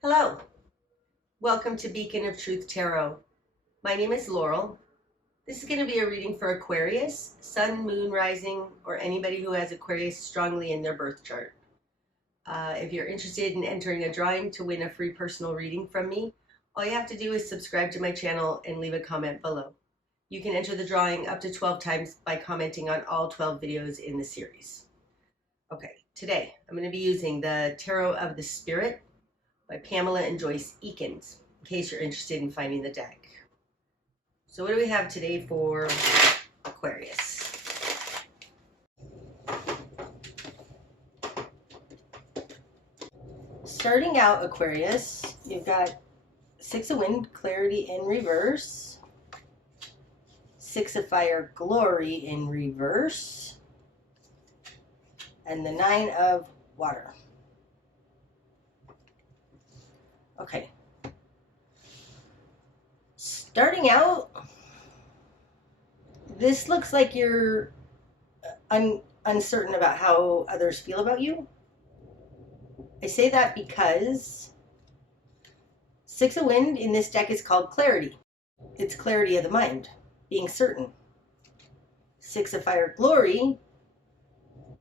Hello, welcome to Beacon of Truth Tarot. My name is Laurel. This is going to be a reading for Aquarius, Sun, Moon, Rising, or anybody who has Aquarius strongly in their birth chart. If you're interested in entering a drawing to win a free personal reading from me, all you have to do is subscribe to my channel and leave a comment below. You can enter the drawing up to 12 times by commenting on all 12 videos in the series. Okay, today I'm going to be using the Tarot of the Spirit by Pamela and Joyce Eakins, in case you're interested in finding the deck. So what do we have today for Aquarius? Starting out, Aquarius, you've got Six of Wind, Clarity in reverse, Six of Fire, Glory in reverse, and the Nine of Water. Okay. Starting out, this looks like you're uncertain about how others feel about you. I say that because Six of Wind in this deck is called clarity. It's clarity of the mind, being certain. Six of Fire, Glory.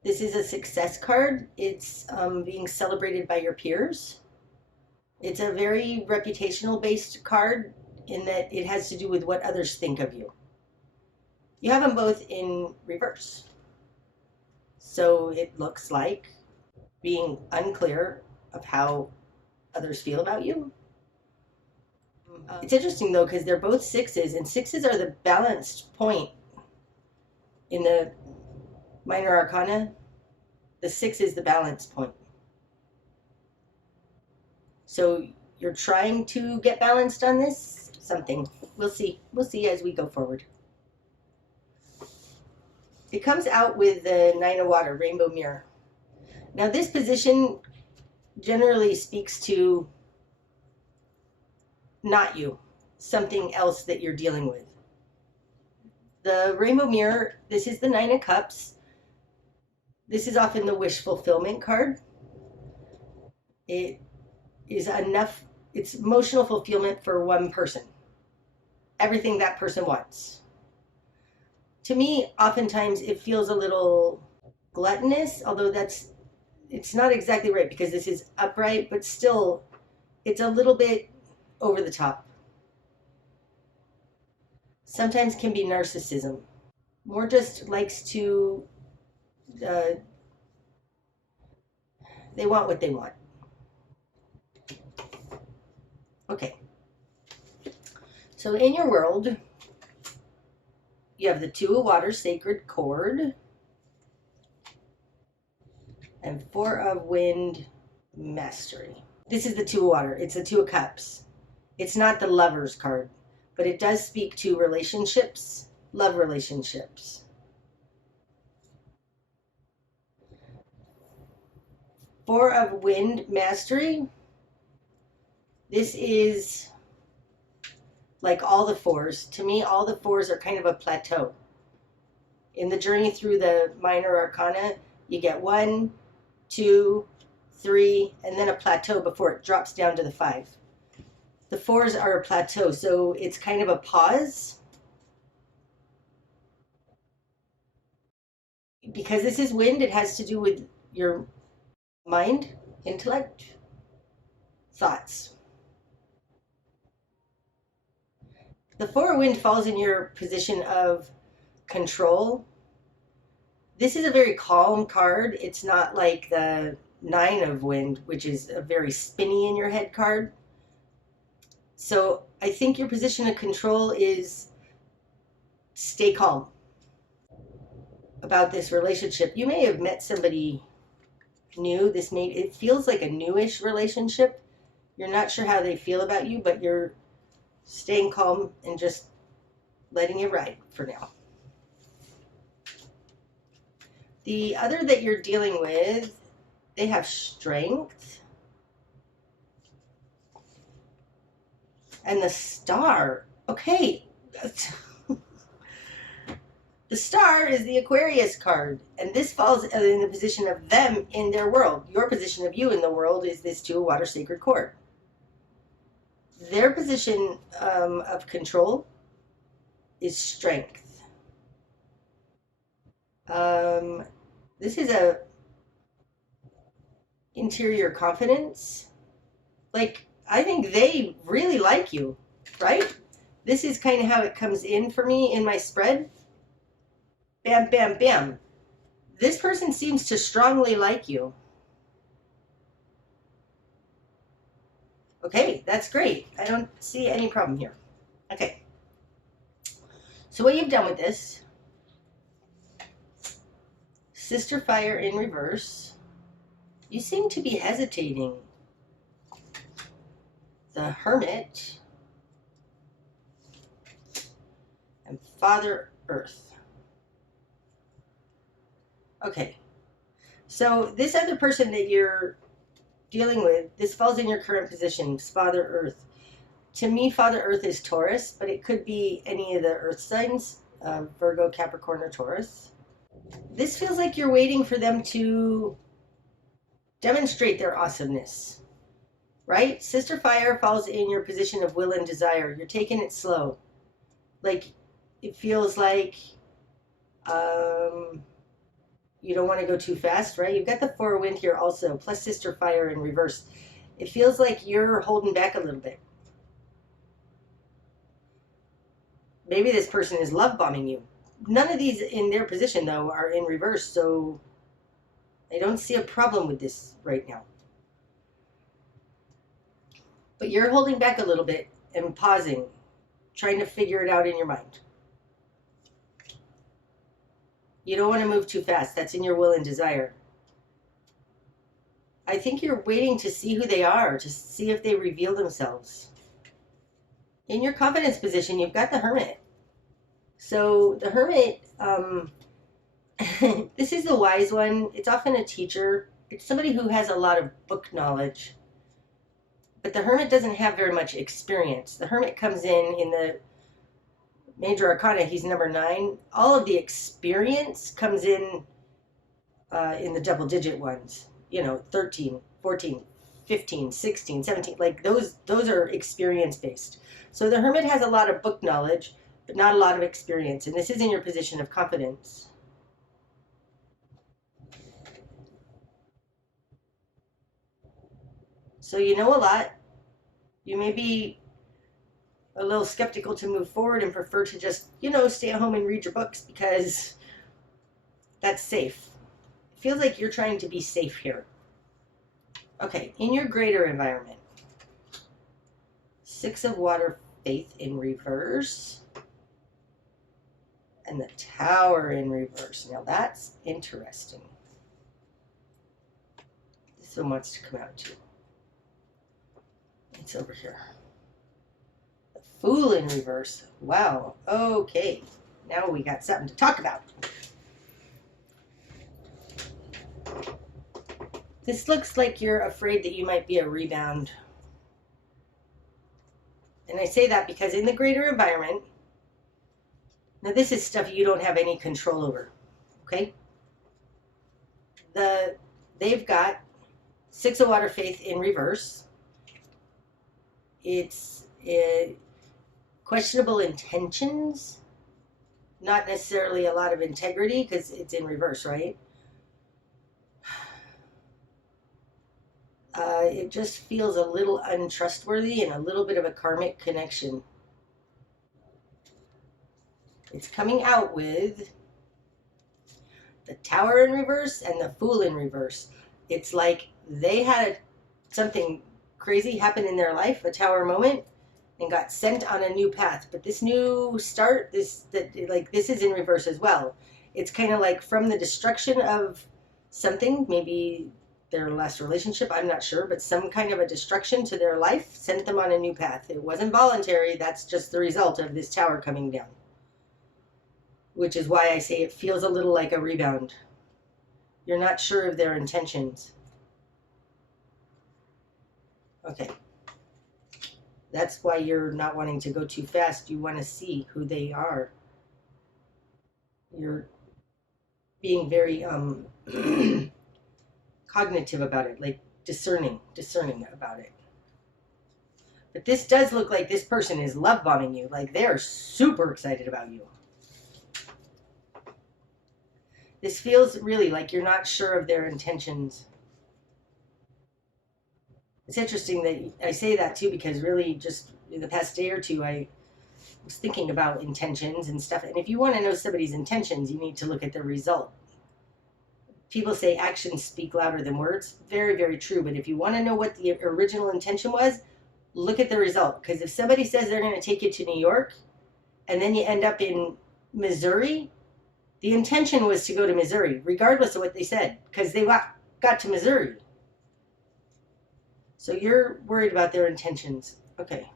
This is a success card. It's being celebrated by your peers. It's a very reputational based card in that it has to do with what others think of you. You have them both in reverse. So it looks like being unclear of how others feel about you. It's interesting though, because they're both sixes, and sixes are the balanced point in the minor arcana. The six is the balance point. So you're trying to get balanced on this? Something. We'll see. We'll see as we go forward. It comes out with the Nine of Water, Rainbow Mirror. Now this position generally speaks to not you, something else that you're dealing with. The Rainbow Mirror, this is the Nine of Cups. This is often the wish fulfillment card. It is enough, it's emotional fulfillment for one person. Everything that person wants. To me, oftentimes it feels a little gluttonous, although it's not exactly right because this is upright, but still it's a little bit over the top. Sometimes can be narcissism. More just likes to, they want what they want. Okay. So in your world, you have the Two of Water, Sacred Cord, and Four of Wind, Mastery. This is the Two of Water. It's the Two of Cups. It's not the Lover's card, but it does speak to relationships, love relationships. Four of Wind, Mastery. This is like all the fours. To me, all the fours are kind of a plateau. In the journey through the minor arcana, you get 1, 2, 3, and then a plateau before it drops down to the 5. The fours are a plateau, so it's kind of a pause. Because this is wind, it has to do with your mind, intellect, thoughts. The Four of Wind falls in your position of control. This is a very calm card. It's not like the Nine of Wind, which is a very spinny in your head card. So I think your position of control is stay calm about this relationship. You may have met somebody new. It feels like a newish relationship. You're not sure how they feel about you, but you're staying calm and just letting it ride for now. The other that you're dealing with, they have Strength. And the Star. Okay. The Star is the Aquarius card. And this falls in the position of them in their world. Your position of you in the world is this Two of Water, Sacred Cord. Their position of control is strength. Um, this is a interior confidence. Like, I think they really like you, right? This is kind of how it comes in for me in my spread. Bam, bam, bam. This person seems to strongly like you. Okay, that's great. I don't see any problem here. Okay. So what you've done with this, Sister Fire in reverse, you seem to be hesitating. The Hermit and Father Earth. Okay. So this other person that you're dealing with, this falls in your current position, Father Earth. To me, Father Earth is Taurus, but it could be any of the Earth signs, Virgo, Capricorn, or Taurus. This feels like you're waiting for them to demonstrate their awesomeness, right? Sister Fire falls in your position of will and desire. You're taking it slow. Like, it feels like you don't want to go too fast, right? You've got the Four of Wind here also, plus Sister Fire in reverse. It feels like you're holding back a little bit. Maybe this person is love bombing you. None of these in their position, though, are in reverse, so I don't see a problem with this right now. But you're holding back a little bit and pausing, trying to figure it out in your mind. You don't want to move too fast. That's in your will and desire. I think you're waiting to see who they are, to see if they reveal themselves. In your confidence position, you've got the Hermit. So the Hermit, this is the wise one. It's often a teacher. It's somebody who has a lot of book knowledge. But the Hermit doesn't have very much experience. The Hermit comes in the Major Arcana. He's number 9. All of the experience comes in the double-digit ones. 13, 14, 15, 16, 17. Like those are experience-based. So the Hermit has a lot of book knowledge, but not a lot of experience. And this is in your position of confidence. So you know a lot. You may be a little skeptical to move forward and prefer to just, stay at home and read your books because that's safe. It feels like you're trying to be safe here. Okay, in your greater environment, Six of Water, Faith in reverse, and the Tower in reverse. Now that's interesting. This one wants to come out too. It's over here. The Fool in reverse. Wow. Okay. Now we got something to talk about. This looks like you're afraid that you might be a rebound. And I say that because in the greater environment, now this is stuff you don't have any control over. Okay? They've got Six of Water, Faith in reverse. It's questionable intentions, not necessarily a lot of integrity because it's in reverse, right? It just feels a little untrustworthy and a little bit of a karmic connection. It's coming out with the Tower in reverse and the Fool in reverse. It's like they had something crazy happen in their life, a Tower moment, and got sent on a new path. But this new start, this is in reverse as well. It's kind of like from the destruction of something, maybe their last relationship, I'm not sure, but some kind of a destruction to their life sent them on a new path. It wasn't voluntary. That's just the result of this Tower coming down. Which is why I say it feels a little like a rebound. You're not sure of their intentions. Okay. That's why you're not wanting to go too fast. You want to see who they are. You're being very cognitive about it, like discerning about it. But this does look like this person is love bombing you. Like they're super excited about you. This feels really like you're not sure of their intentions. It's interesting that I say that too, because really just in the past day or two, I was thinking about intentions and stuff. And if you want to know somebody's intentions, you need to look at their result. People say actions speak louder than words. Very, very true. But if you want to know what the original intention was, look at the result. Because if somebody says they're going to take you to New York and then you end up in Missouri, the intention was to go to Missouri, regardless of what they said, because they got to Missouri. So you're worried about their intentions. Okay.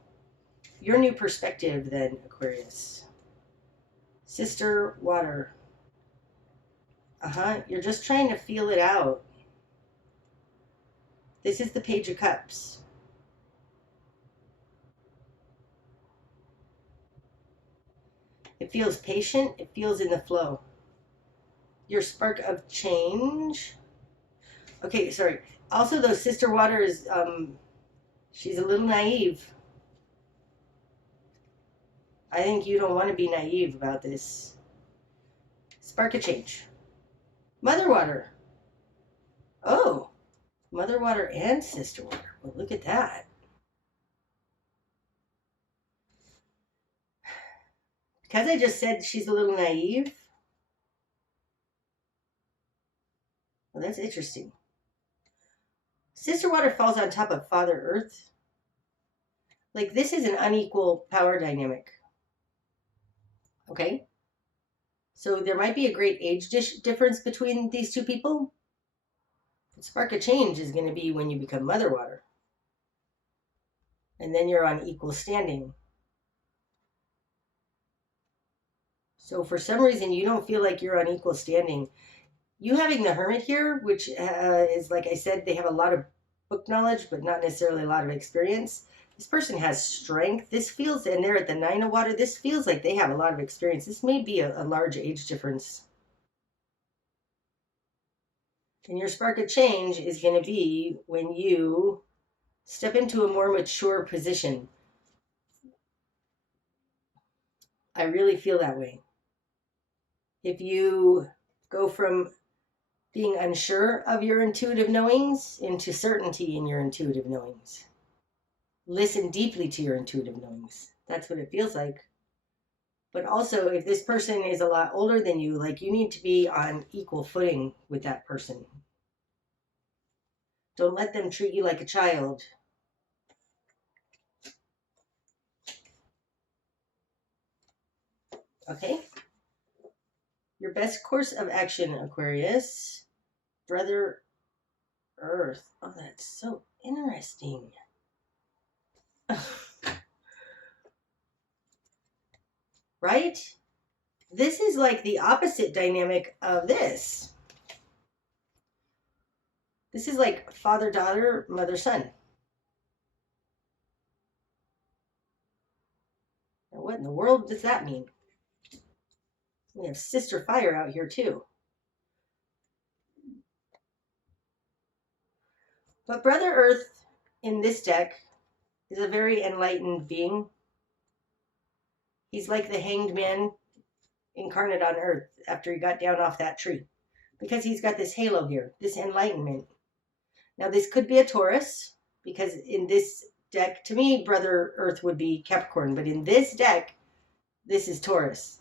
Your new perspective then, Aquarius. Sister Water. You're just trying to feel it out. This is the Page of Cups. It feels patient. It feels in the flow. Your spark of change. Okay, sorry. Also, though, Sister Water is, she's a little naive. I think you don't want to be naive about this. Spark of change. Mother Water. Oh, Mother Water and Sister Water. Well, look at that. Because I just said she's a little naive. Well, that's interesting. Sister Water falls on top of Father Earth. Like, this is an unequal power dynamic. Okay? So there might be a great age difference between these two people. The spark of change is going to be when you become Mother Water. And then you're on equal standing. So for some reason, you don't feel like you're on equal standing. You having the Hermit here, which is, like I said, they have a lot of book knowledge, but not necessarily a lot of experience. This person has strength. This feels, and they're at the Nine of Water, this feels like they have a lot of experience. This may be a large age difference. And your spark of change is going to be when you step into a more mature position. I really feel that way. If you go from being unsure of your intuitive knowings into certainty in your intuitive knowings. Listen deeply to your intuitive knowings. That's what it feels like. But also, if this person is a lot older than you, like, you need to be on equal footing with that person. Don't let them treat you like a child. Okay? Your best course of action, Aquarius. Brother Earth. Oh, that's so interesting. Right? This is like the opposite dynamic of this. This is like father-daughter, mother-son. Now, what in the world does that mean? We have Sister Fire out here too. But Brother Earth in this deck is a very enlightened being. He's like the hanged man incarnate on Earth after he got down off that tree. Because he's got this halo here, this enlightenment. Now this could be a Taurus, because in this deck, to me, Brother Earth would be Capricorn. But in this deck, this is Taurus.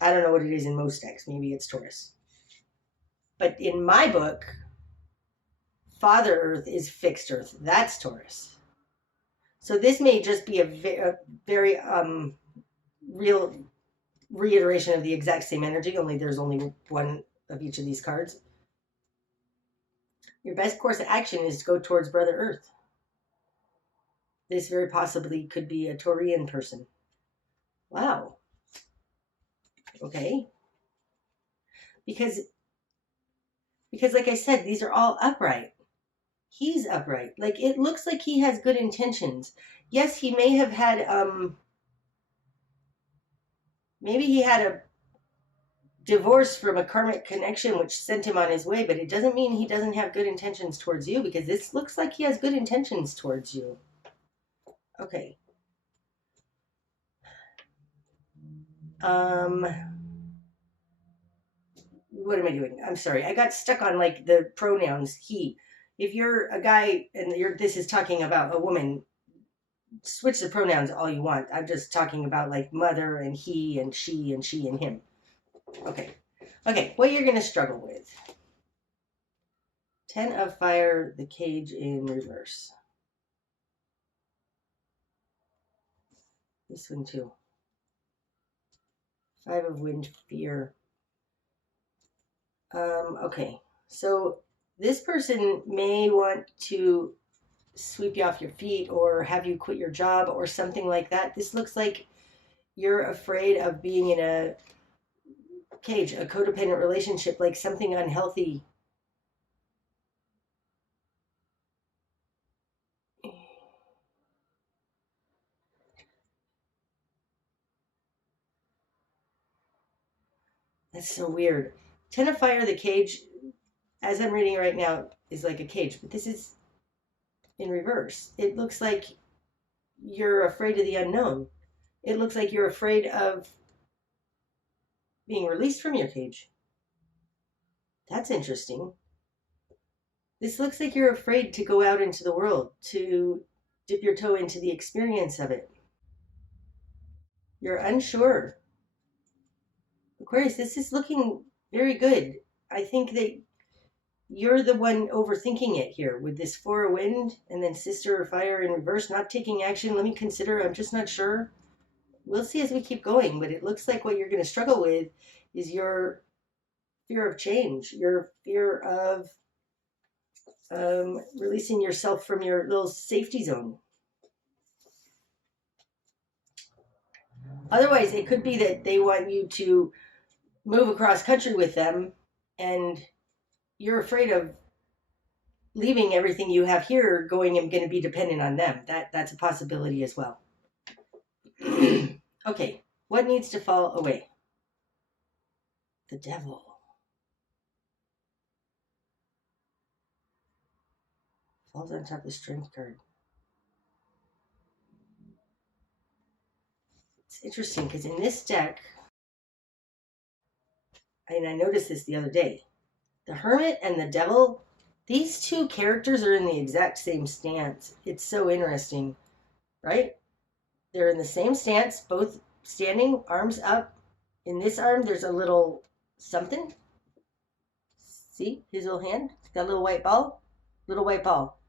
I don't know what it is in most decks. Maybe it's Taurus. But in my book, Father Earth is fixed Earth. That's Taurus. So this may just be a very real reiteration of the exact same energy, only there's only one of each of these cards. Your best course of action is to go towards Brother Earth. This very possibly could be a Taurian person. Wow. Okay. Because like I said, these are all upright. He's upright. Like, it looks like he has good intentions. Yes, he may have had, maybe he had a divorce from a karmic connection which sent him on his way, but it doesn't mean he doesn't have good intentions towards you, because this looks like he has good intentions towards you. Okay. What am I doing? I'm sorry. I got stuck on like the pronouns he. If you're a guy and this is talking about a woman, switch the pronouns all you want. I'm just talking about like mother and he and she and him. Okay. Okay, what you're going to struggle with. 10 of fire, the cage in reverse. This one too. 5 of wind, fear. Okay, so this person may want to sweep you off your feet or have you quit your job or something like that. This looks like you're afraid of being in a cage, a codependent relationship, like something unhealthy. That's so weird. 10 of fire, the cage, as I'm reading it right now, is like a cage, but this is in reverse. It looks like you're afraid of the unknown. It looks like you're afraid of being released from your cage. That's interesting. This looks like you're afraid to go out into the world, to dip your toe into the experience of it. You're unsure. Aquarius, this is looking very good. I think that you're the one overthinking it here with this 4 of wind and then sister of fire in reverse, not taking action. Let me consider. I'm just not sure. We'll see as we keep going, but it looks like what you're going to struggle with is your fear of change, your fear of releasing yourself from your little safety zone. Otherwise, it could be that they want you to move across country with them and you're afraid of leaving everything you have here going and going to be dependent on them. That's a possibility as well. Okay, what needs to fall away? The devil. Falls on top of the strength card. It's interesting because in this deck, and I noticed this the other day, the Hermit and the Devil, these two characters are in the exact same stance. It's so interesting, right? They're in the same stance, both standing, arms up. In this arm, there's a little something. See his little hand? Got a little white ball? Little white ball.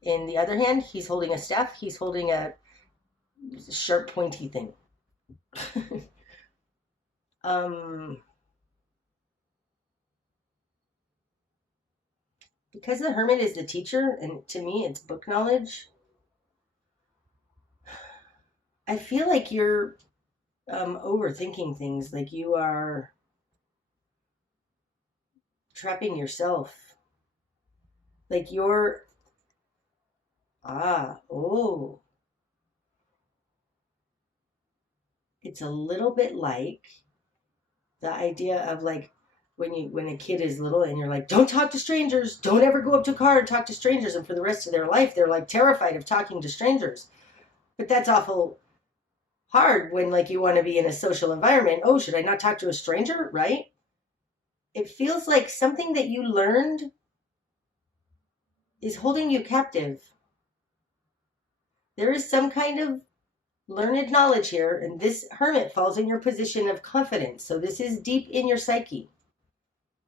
In the other hand, he's holding a staff. He's holding a sharp, pointy thing. Because the Hermit is the teacher, and to me, it's book knowledge, I feel like you're overthinking things, like you are trapping yourself. Like you're, oh, it's a little bit like the idea of like when a kid is little and you're like, don't talk to strangers, don't ever go up to a car and talk to strangers, and for the rest of their life they're like terrified of talking to strangers. But that's awful hard when like you want to be in a social environment. Oh, should I not talk to a stranger, right? It feels like something that you learned is holding you captive. There is some kind of learned knowledge here, and this Hermit falls in your position of confidence. So this is deep in your psyche.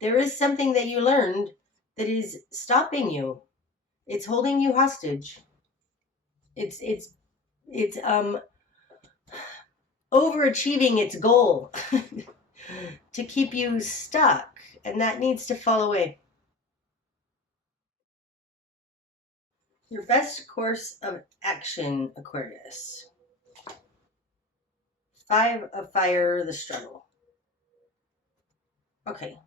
There is something that you learned that is stopping you. It's holding you hostage. It's overachieving its goal to keep you stuck, and that needs to fall away. Your best course of action, Aquarius. 5 of fire, the struggle. Okay.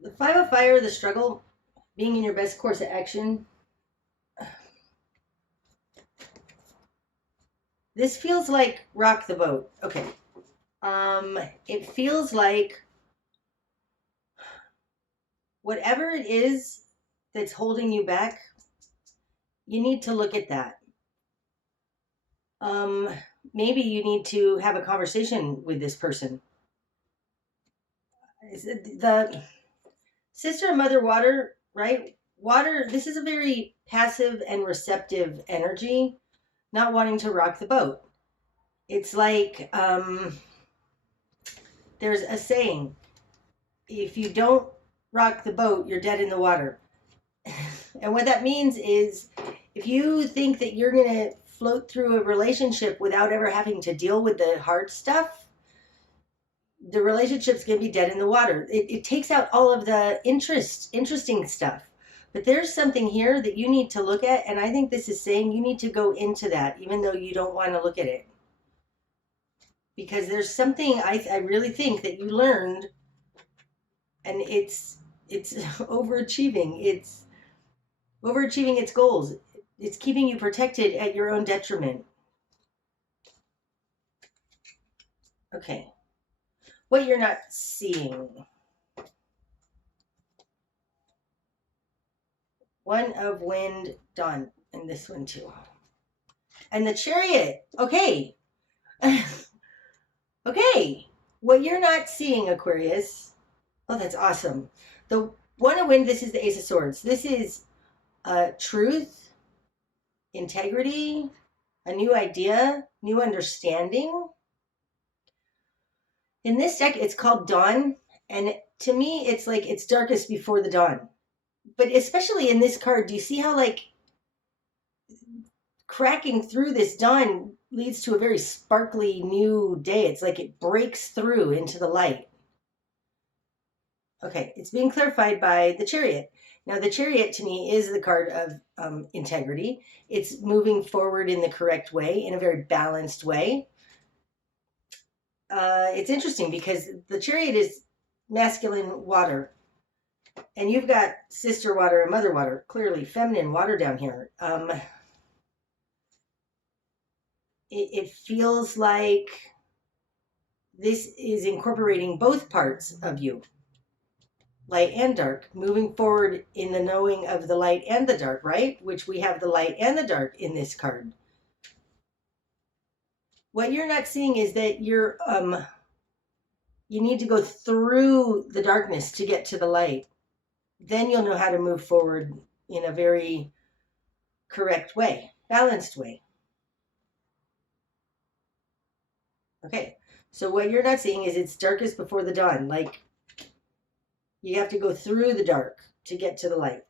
The 5 of fire, the struggle, being in your best course of action. This feels like rock the boat. Okay. It feels like whatever it is that's holding you back, you need to look at that. Maybe you need to have a conversation with this person. The sister and mother water, right? Water, this is a very passive and receptive energy, not wanting to rock the boat. It's like there's a saying, if you don't rock the boat, you're dead in the water. And what that means is if you think that you're going to float through a relationship without ever having to deal with the hard stuff, the relationship's going to be dead in the water. It takes out all of the interesting stuff. But there's something here that you need to look at, and I think this is saying you need to go into that, even though you don't want to look at it. Because there's something I really think that you learned, and it's overachieving. It's overachieving its goals. It's keeping you protected at your own detriment. Okay. What you're not seeing. One of wind, dawn, and this one too. And the chariot. Okay. Okay. What you're not seeing, Aquarius. Oh, that's awesome. The one of wind, this is the Ace of Swords. This is truth, integrity, a new idea, new understanding. In this deck, it's called Dawn, and to me, it's like it's darkest before the dawn. But especially in this card, do you see how like cracking through this dawn leads to a very sparkly new day? It's like it breaks through into the light. Okay, it's being clarified by the Chariot. Now, the Chariot to me is the card of integrity. It's moving forward in the correct way, in a very balanced way. It's interesting because the Chariot is masculine water, and you've got sister water and mother water, clearly feminine water down here. It feels like this is incorporating both parts of you, light and dark, moving forward in the knowing of the light and the dark, right? Which we have the light and the dark in this card. What you're not seeing is that you need to go through the darkness to get to the light. Then you'll know how to move forward in a very correct way, balanced way. Okay, so what you're not seeing is it's darkest before the dawn. Like, you have to go through the dark to get to the light.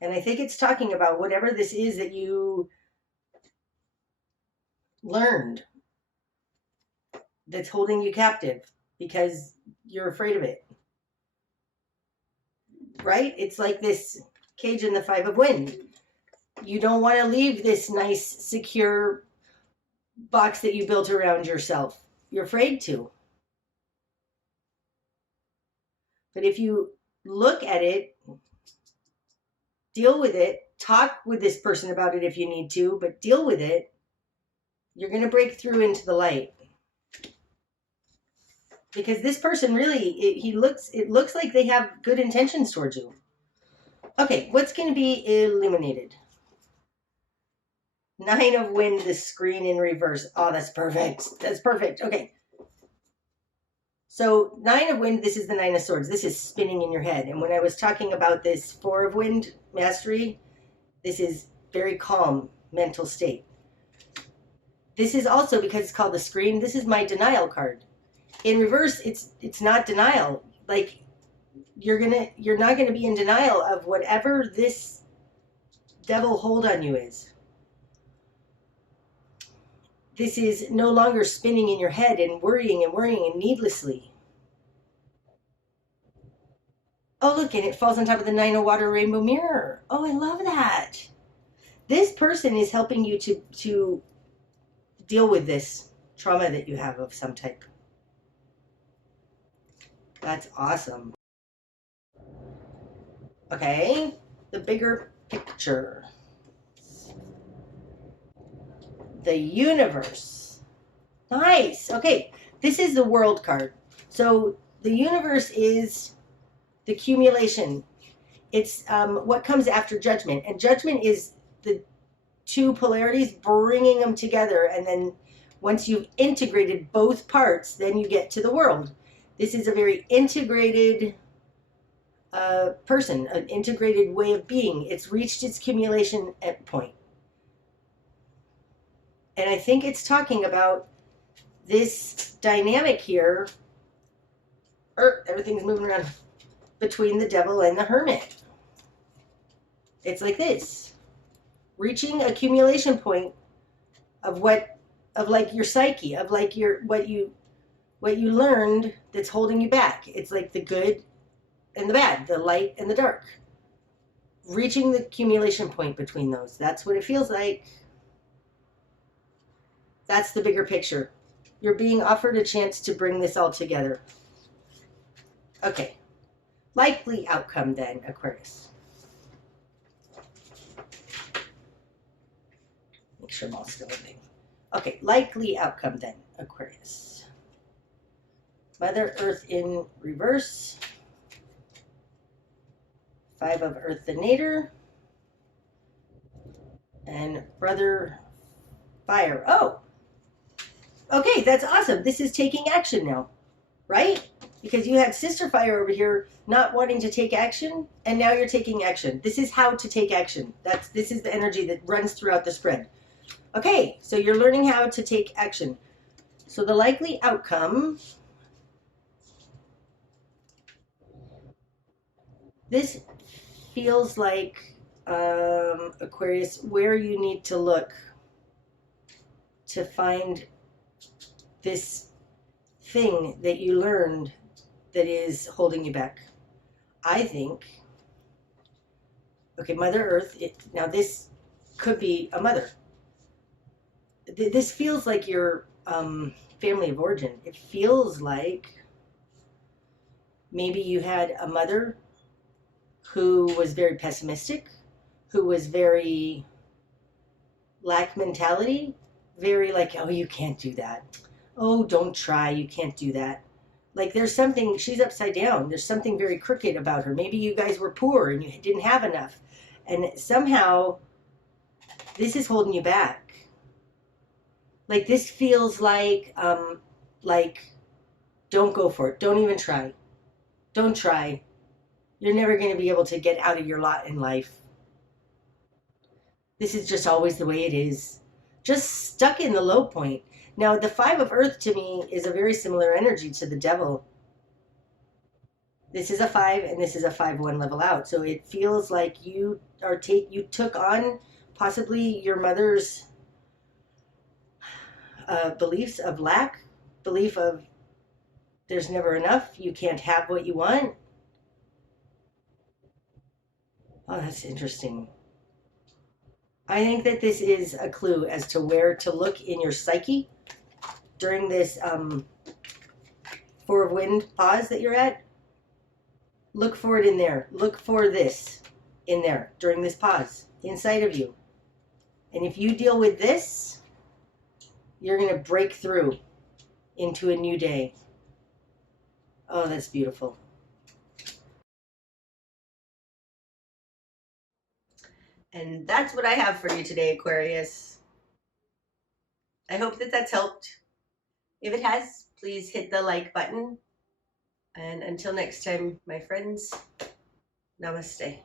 And I think it's talking about whatever this is that you learned that's holding you captive because you're afraid of it. Right? It's like this cage in the Five of Wind. You don't want to leave this nice, secure box that you built around yourself. You're afraid to. But if you look at it, deal with it, talk with this person about it if you need to, but deal with it, you're going to break through into the light. Because this person really, it looks like they have good intentions towards you. Okay, what's going to be illuminated? Nine of Wind, the screen in reverse. Oh, that's perfect. That's perfect. Okay. So Nine of Wind, this is the Nine of Swords. This is spinning in your head. And when I was talking about this Four of Wind mastery, this is very calm mental state. This is also, because it's called the screen, this is my denial card. In reverse, it's not denial. Like, you're not gonna be in denial of whatever this devil hold on you is. This is no longer spinning in your head and worrying and needlessly. Oh, look, and it falls on top of the Nine of Water Rainbow Mirror. Oh, I love that. This person is helping you to deal with this trauma that you have of some type. That's awesome. Okay, the bigger picture. The universe. Nice. Okay, this is the world card. So the universe is the accumulation. It's what comes after judgment. And judgment is the two polarities, bringing them together. And then once you've integrated both parts, then you get to the world. This is a very integrated person, an integrated way of being. It's reached its accumulation point. And I think it's talking about this dynamic here. Everything's moving around between the devil and the hermit. It's like this. Reaching accumulation point of like your psyche, of like what you learned that's holding you back. It's like the good and the bad, the light and the dark. Reaching the accumulation point between those. That's what it feels like. That's the bigger picture. You're being offered a chance to bring this all together. Okay. Likely outcome then, Aquarius. Make sure I'm all still living. Okay, likely outcome then, Aquarius. Mother Earth in reverse. 5 of Earth the Nadir. And Brother Fire. Oh! Okay, that's awesome. This is taking action now, right? Because you had Sister Fire over here not wanting to take action, and now you're taking action. This is how to take action. This is the energy that runs throughout the spread. Okay, so you're learning how to take action. So the likely outcome, this feels like, Aquarius, where you need to look to find this thing that you learned that is holding you back. I think, okay, Mother Earth, now this could be a mother. This feels like your family of origin. It feels like maybe you had a mother who was very pessimistic, who was very lack mentality, very like, oh, you can't do that. Oh, don't try, you can't do that. Like there's something, she's upside down. There's something very crooked about her. Maybe you guys were poor and you didn't have enough. And somehow this is holding you back. Like this feels like don't go for it. Don't even try. Don't try. You're never going to be able to get out of your lot in life. This is just always the way it is. Just stuck in the low point. Now, the 5 of Earth to me is a very similar energy to the devil. This is a 5 and this is a 5-1 level out. So it feels like you took on possibly your mother's beliefs of lack, belief of there's never enough, you can't have what you want. Oh, that's interesting. I think that this is a clue as to where to look in your psyche during this 4 of Wind pause that you're at. Look for it in there. Look for this in there during this pause inside of you. And if you deal with this, you're going to break through into a new day. Oh, that's beautiful. And that's what I have for you today, Aquarius. I hope that that's helped. If it has, please hit the like button. And until next time, my friends, namaste.